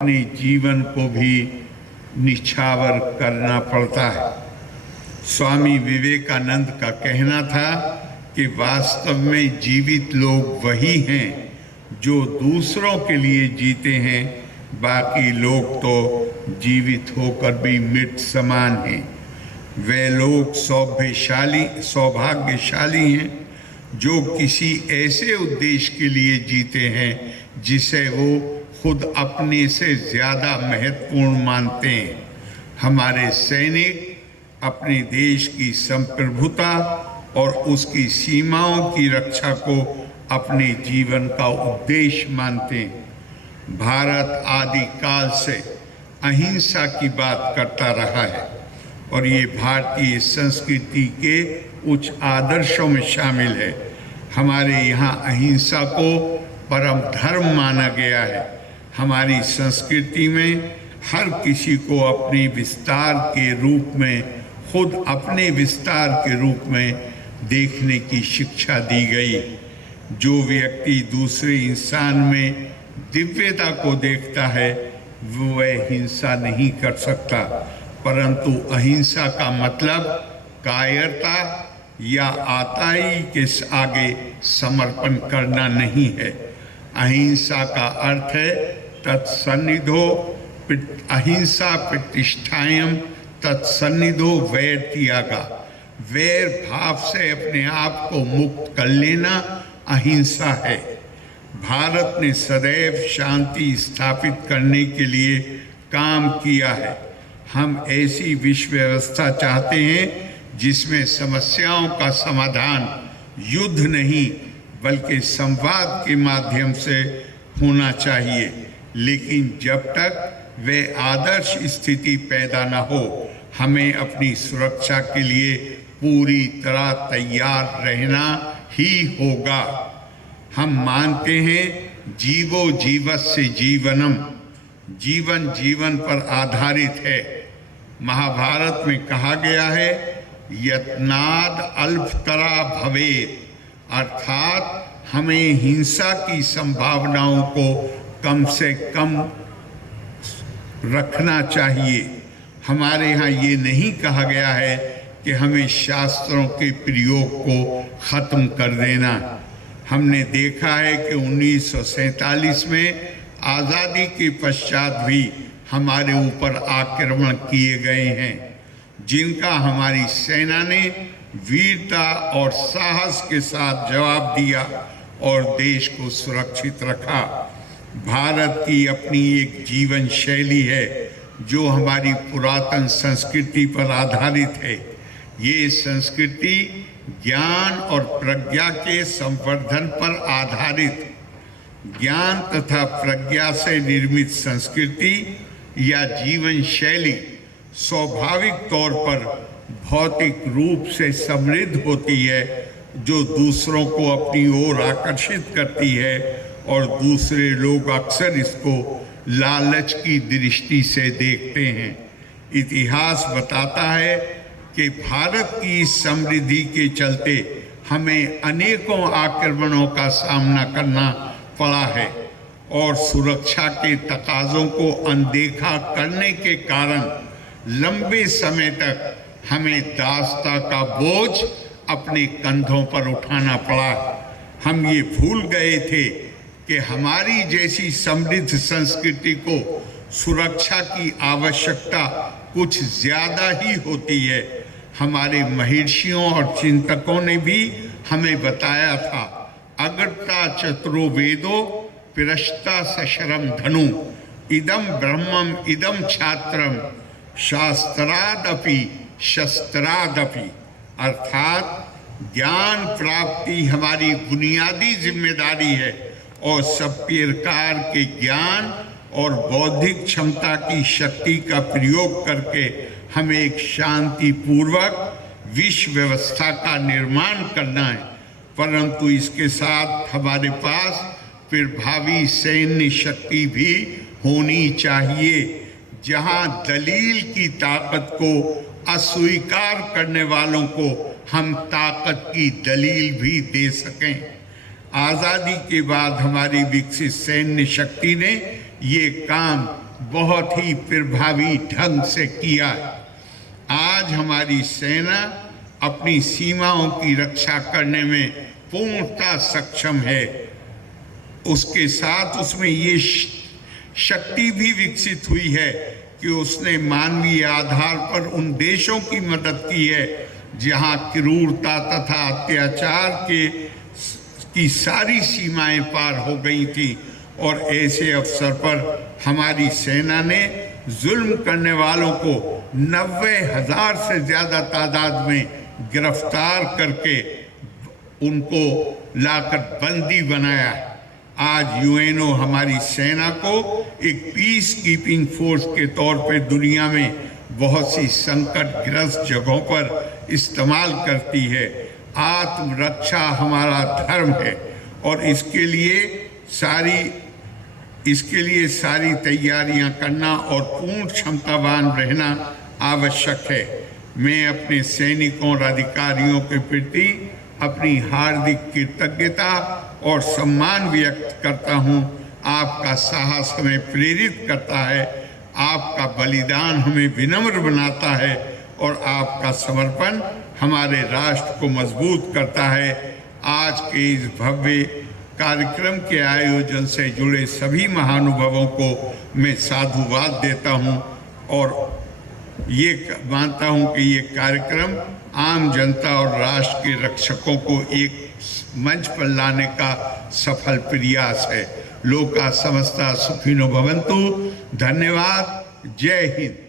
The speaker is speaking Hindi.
अपने जीवन को भी निछावर करना पड़ता है। स्वामी विवेकानंद का कहना था कि वास्तव में जीवित लोग वही हैं जो दूसरों के लिए जीते हैं, बाकी लोग तो जीवित होकर भी मृत समान हैं। वे लोग सौभाग्यशाली हैं जो किसी ऐसे उद्देश्य के लिए जीते हैं जिसे वो खुद अपने से ज़्यादा महत्वपूर्ण मानते हैं। हमारे सैनिक अपने देश की संप्रभुता और उसकी सीमाओं की रक्षा को अपने जीवन का उद्देश्य मानते हैं। भारत आदि काल से अहिंसा की बात करता रहा है और ये भारतीय संस्कृति के उच्च आदर्शों में शामिल है। हमारे यहाँ अहिंसा को परम धर्म माना गया है। हमारी संस्कृति में हर किसी को अपने विस्तार के रूप में, खुद अपने विस्तार के रूप में देखने की शिक्षा दी गई। जो व्यक्ति दूसरे इंसान में दिव्यता को देखता है वह हिंसा नहीं कर सकता, परंतु अहिंसा का मतलब कायरता या आताई के आगे समर्पण करना नहीं है। अहिंसा का अर्थ है तत्सन्निधो अहिंसा प्रतिष्ठायम तत्सन्निधो वैर त्यागा। वैर भाव से अपने आप को मुक्त कर लेना अहिंसा है। भारत ने सदैव शांति स्थापित करने के लिए काम किया है। हम ऐसी विश्व व्यवस्था चाहते हैं जिसमें समस्याओं का समाधान युद्ध नहीं बल्कि संवाद के माध्यम से होना चाहिए। लेकिन जब तक वे आदर्श स्थिति पैदा न हो, हमें अपनी सुरक्षा के लिए पूरी तरह तैयार रहना ही होगा। हम मानते हैं जीवो जीवस्य जीवनम, जीवन जीवन पर आधारित है। महाभारत में कहा गया है यत्नाद अल्पतरा भवेत्, अर्थात हमें हिंसा की संभावनाओं को कम से कम रखना चाहिए। हमारे यहाँ ये नहीं कहा गया है कि हमें शास्त्रों के प्रयोग को ख़त्म कर देना। हमने देखा है कि 1947 में आज़ादी के पश्चात भी हमारे ऊपर आक्रमण किए गए हैं, जिनका हमारी सेना ने वीरता और साहस के साथ जवाब दिया और देश को सुरक्षित रखा। भारत की अपनी एक जीवन शैली है जो हमारी पुरातन संस्कृति पर आधारित है। ये संस्कृति ज्ञान और प्रज्ञा के संवर्धन पर आधारित, ज्ञान तथा प्रज्ञा से निर्मित संस्कृति या जीवन शैली स्वाभाविक तौर पर भौतिक रूप से समृद्ध होती है, जो दूसरों को अपनी ओर आकर्षित करती है और दूसरे लोग अक्सर इसको लालच की दृष्टि से देखते हैं। इतिहास बताता है कि भारत की समृद्धि के चलते हमें अनेकों आक्रमणों का सामना करना पड़ा है और सुरक्षा के तकाज़ों को अनदेखा करने के कारण लंबे समय तक हमें दासता का बोझ अपने कंधों पर उठाना पड़ा। हम ये भूल गए थे कि हमारी जैसी समृद्ध संस्कृति को सुरक्षा की आवश्यकता कुछ ज़्यादा ही होती है। हमारे महर्षियों और चिंतकों ने भी हमें बताया था, अग्रता चतुरो वेदो पिरस्ता सशरम धनु इदम ब्रह्मम इदम छात्रम शास्त्रादपि शस्त्रादपि, अर्थात ज्ञान प्राप्ति हमारी बुनियादी जिम्मेदारी है और सब प्रकार के ज्ञान और बौद्धिक क्षमता की शक्ति का प्रयोग करके हमें एक शांतिपूर्वक विश्व व्यवस्था का निर्माण करना है। परंतु इसके साथ हमारे पास प्रभावी सैन्य शक्ति भी होनी चाहिए, जहां दलील की ताकत को अस्वीकार करने वालों को हम ताकत की दलील भी दे सकें। आज़ादी के बाद हमारी विकसित सैन्य शक्ति ने ये काम बहुत ही प्रभावी ढंग से किया। आज हमारी सेना अपनी सीमाओं की रक्षा करने में पूर्णतः सक्षम है। उसके साथ उसमें ये शक्ति भी विकसित हुई है कि उसने मानवीय आधार पर उन देशों की मदद की है जहां क्रूरता तथा अत्याचार की सारी सीमाएं पार हो गई थी, और ऐसे अवसर पर हमारी सेना ने जुल्म करने वालों को 90,000 से ज्यादा तादाद में गिरफ्तार करके उनको लाकर बंदी बनाया। आज यूएनओ हमारी सेना को एक पीस कीपिंग फोर्स के तौर पे दुनिया में बहुत सी संकटग्रस्त जगहों पर इस्तेमाल करती है। आत्मरक्षा हमारा धर्म है और इसके लिए सारी तैयारियां करना और पूर्ण क्षमतावान रहना आवश्यक है। मैं अपने सैनिकों और अधिकारियों के प्रति अपनी हार्दिक कृतज्ञता और सम्मान व्यक्त करता हूं। आपका साहस हमें प्रेरित करता है, आपका बलिदान हमें विनम्र बनाता है और आपका समर्पण हमारे राष्ट्र को मजबूत करता है। आज के इस भव्य कार्यक्रम के आयोजन से जुड़े सभी महानुभावों को मैं साधुवाद देता हूं और ये मानता हूं कि ये कार्यक्रम आम जनता और राष्ट्र के रक्षकों को एक मंच पर लाने का सफल प्रयास है। लोका समस्ता सुखिनो भवन्तु। धन्यवाद। जय हिंद।